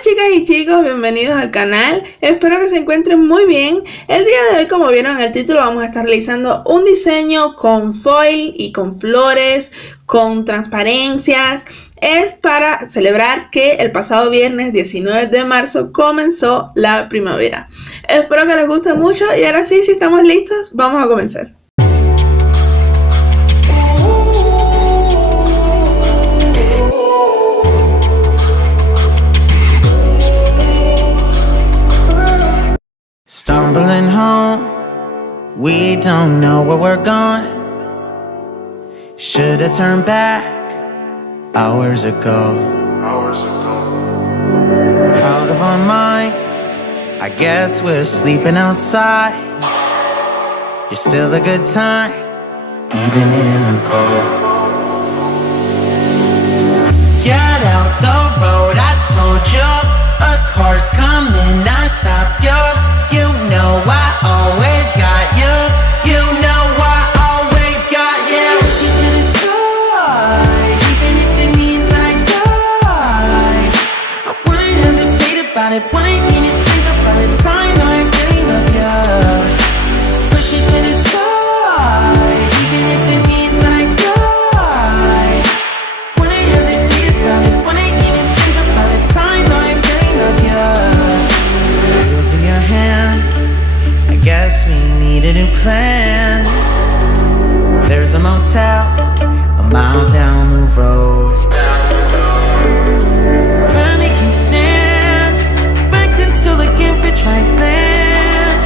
chicas y chicos, bienvenidos al canal, espero que se encuentren muy bien. El día de hoy, como vieron en el título, vamos a estar realizando un diseño con foil y con flores, con transparencias. Es para celebrar que el pasado viernes 19 de marzo comenzó la primavera. Espero que les guste mucho y ahora sí, si estamos listos, vamos a comenzar. Stumbling home, we don't know where we're going. Should've turned back hours ago. Out of our minds, I guess we're sleeping outside. You're still a good time, even in the cold. Get out the road, I told you. A car's coming, I stop you. You know I always got you. You know I always got you. Push you to the side, even if it means that I die. I wouldn't hesitate about it, wouldn't even think about it. I know I really love you. Push you to the side, even if it means that I die. Wouldn't hesitate about it, wouldn't even think about it. I know I really love you. Wheels in your hands, I guess we need a new plan. There's a motel a mile down the road. Finally can stand, backed and still looking for track land.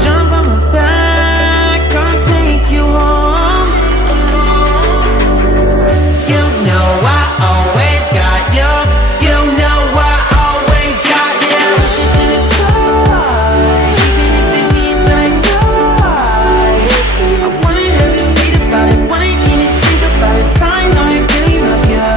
Jump on my back, I'll take you home. You know I always got you. You know I always got you. Push it to the side, even if it means that I die. I wouldn't hesitate about it, wouldn't even think about it. I know I really love you.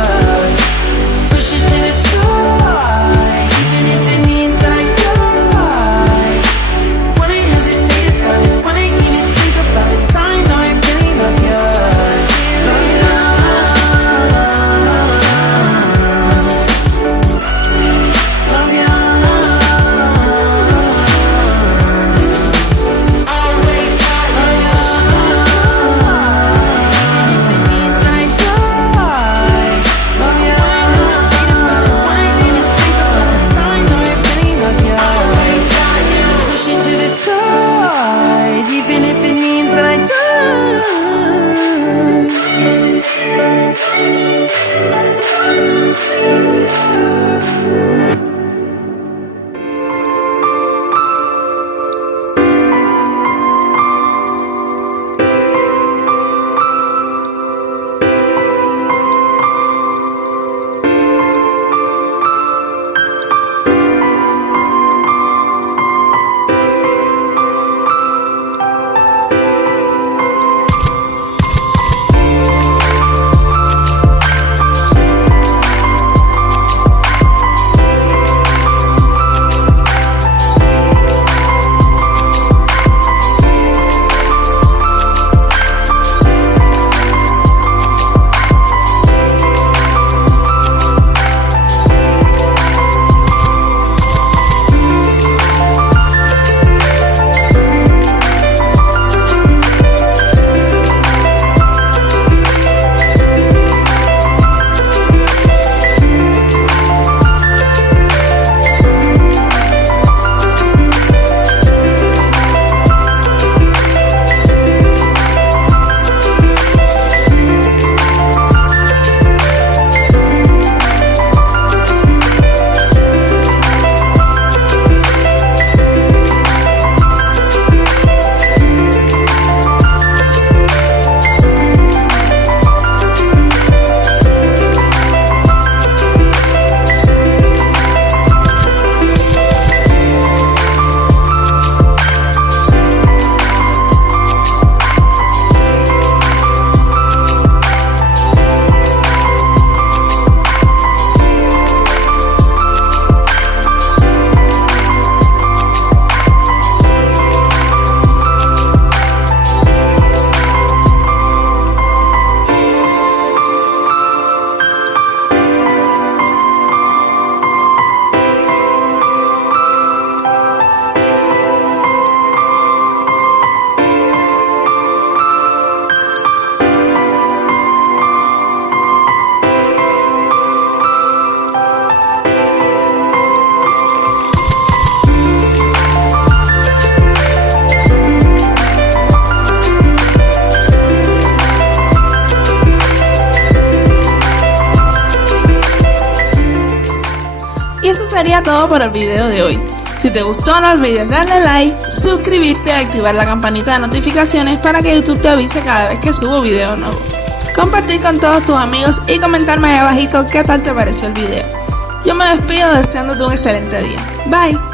eso sería todo por el video de hoy. Si te gustó, no olvides darle like, suscribirte y activar la campanita de notificaciones para que YouTube te avise cada vez que subo video nuevo. Compartir con todos tus amigos y comentarme ahí abajito qué tal te pareció el video. Yo me despido deseándote un excelente día. Bye.